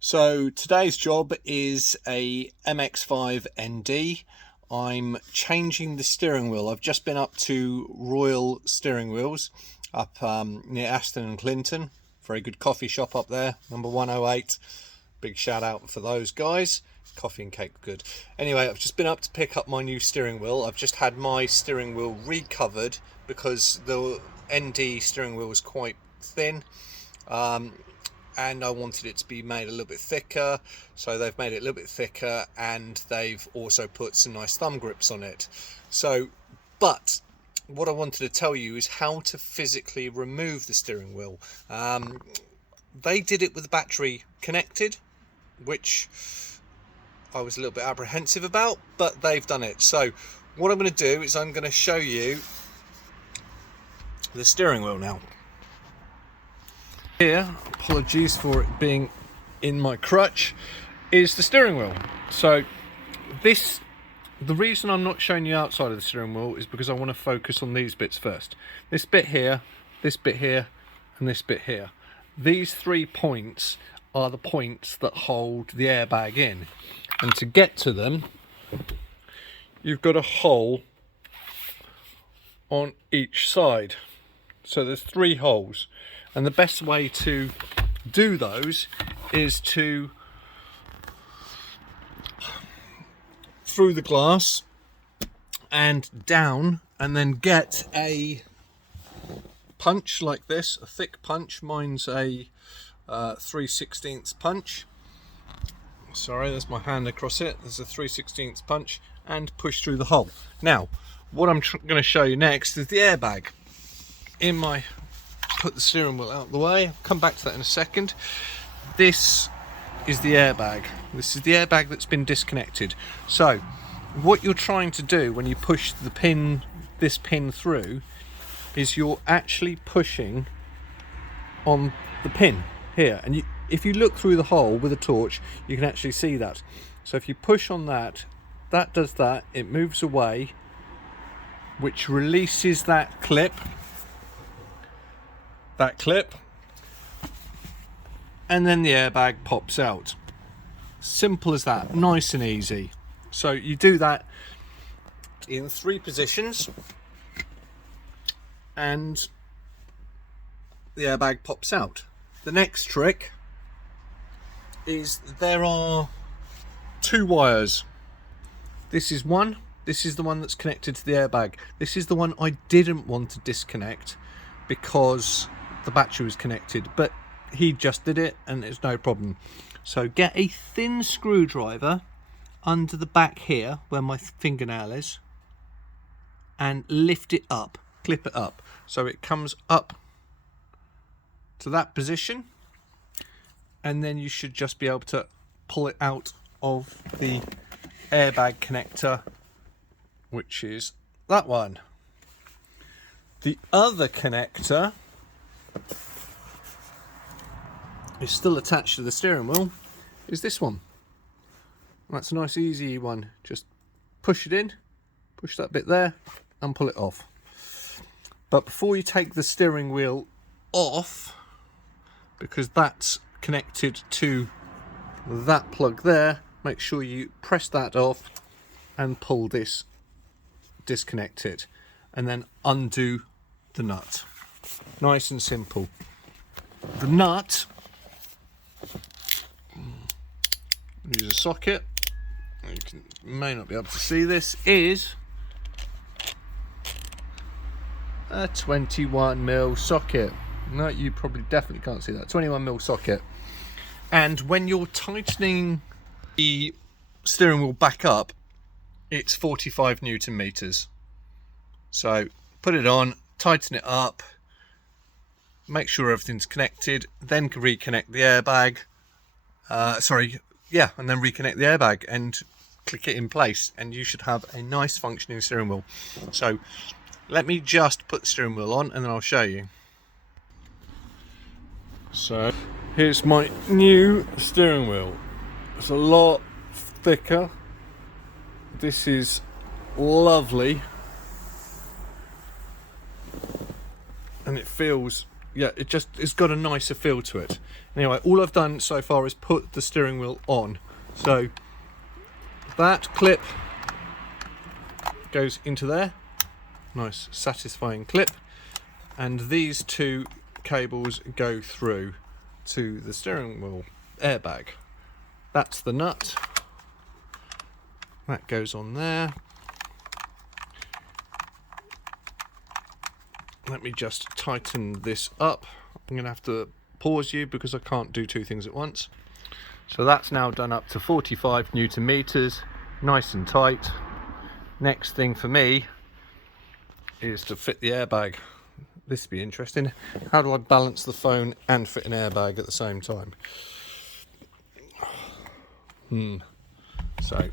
So today's job is a MX5 ND. I'm changing the steering wheel. I've just been up to Royal Steering Wheels up near Aston and Clinton. Very good coffee shop up there, number 108. Big shout out for those guys. Coffee and cake good. Anyway, I've just been up to pick up my new steering wheel. I've just had my steering wheel recovered because the ND steering wheel was quite thin. And I wanted it to be made a little bit thicker, so they've made it a little bit thicker, and they've also put some nice thumb grips on it. But what I wanted to tell you is how to physically remove the steering wheel. They did it with the battery connected, which I was a little bit apprehensive about, but they've done it. So what I'm going to do is I'm going to show you the steering wheel now. Here, apologies for it being in my crutch, is the steering wheel. So the reason I'm not showing you outside of the steering wheel is because I want to focus on these bits first. This bit here, and this bit here. These 3 points are the points that hold the airbag in. And to get to them, you've got a hole on each side. So there's 3 holes. And the best way to do those is to, through the glass and down, and then get a punch like this, a thick punch. Mine's a 3/16 punch. Sorry, there's my hand across it. There's a 3/16 punch, and push through the hole. Now, what I'm going to show you next is the airbag. Put the steering wheel out of the way. I'll come back to that in a second. This is the airbag. This is the airbag that's been disconnected. So what you're trying to do when you push this pin through is you're actually pushing on the pin here, and if you look through the hole with a torch, you can actually see that. So if you push on that does that, it moves away, which releases that clip, and then the airbag pops out. Simple as that, nice and easy. So you do that in 3 positions, and the airbag pops out. The next trick is there are 2 wires. This is one. This is the one that's connected to the airbag. This is the one I didn't want to disconnect because the battery was connected, but he just did it and it's no problem. So get a thin screwdriver under the back here where my fingernail is, and lift it up, clip it up so it comes up to that position, and then you should just be able to pull it out of the airbag connector, which is that one. The other connector is still attached to the steering wheel, is this one. That's a nice easy one. Just push it in, push that bit there, and pull it off. But before you take the steering wheel off, because that's connected to that plug there, make sure you press that off and pull this, disconnect it, and then undo the nut. Nice and simple. The nut, use a socket. You may not be able to see this, is a 21mm socket. No, you probably definitely can't see that. 21mm socket. And when you're tightening the steering wheel back up, it's 45 Newton meters. So put it on, tighten it up, make sure everything's connected, then reconnect the airbag. And then reconnect the airbag and click it in place, and you should have a nice functioning steering wheel. So let me just put the steering wheel on and then I'll show you. So here's my new steering wheel. It's a lot thicker. This is lovely. And it feels, it's got a nicer feel to it. Anyway, all I've done so far is put the steering wheel on. So that clip goes into there. Nice satisfying clip. And these two cables go through to the steering wheel airbag. That's the nut. That goes on there. Let me just tighten this up. I'm going to have to pause you because I can't do two things at once. So that's now done up to 45 Newton meters, nice and tight. Next thing for me is to fit the airbag. This will be interesting. How do I balance the phone and fit an airbag at the same time? So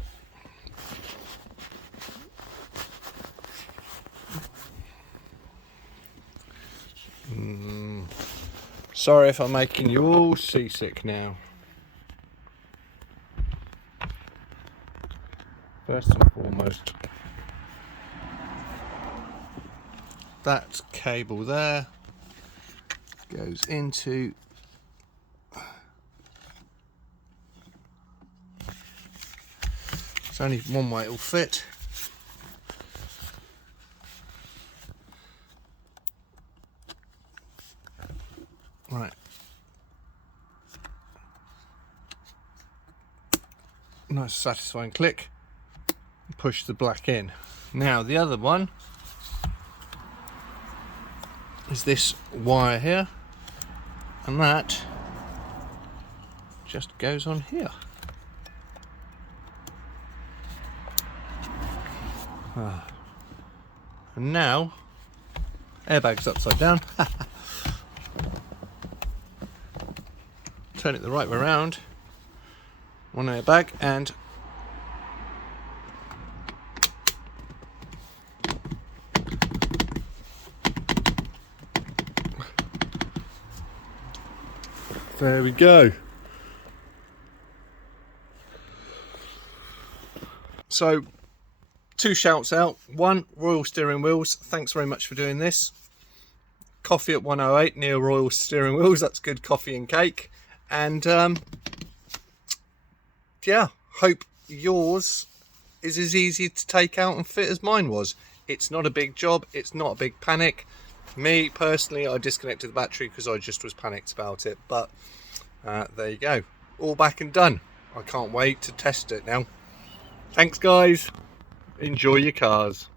sorry if I'm making you all seasick now. First and foremost, that cable there goes into it's only one way it'll fit. Right. Nice satisfying click. Push the black in. Now the other one is this wire here, and that just goes on here. And now airbag's upside down. Turn it the right way around. One airbag and there we go. So, two shouts out. One, Royal Steering Wheels, thanks very much for doing this. Coffee at 108 near Royal Steering Wheels, that's good coffee and cake. And yeah, hope yours is as easy to take out and fit as mine was. It's not a big job, it's not a big panic. Me personally, I disconnected the battery because I just was panicked about it, but there you go, all back and done. I can't wait to test it now. Thanks guys, enjoy your cars.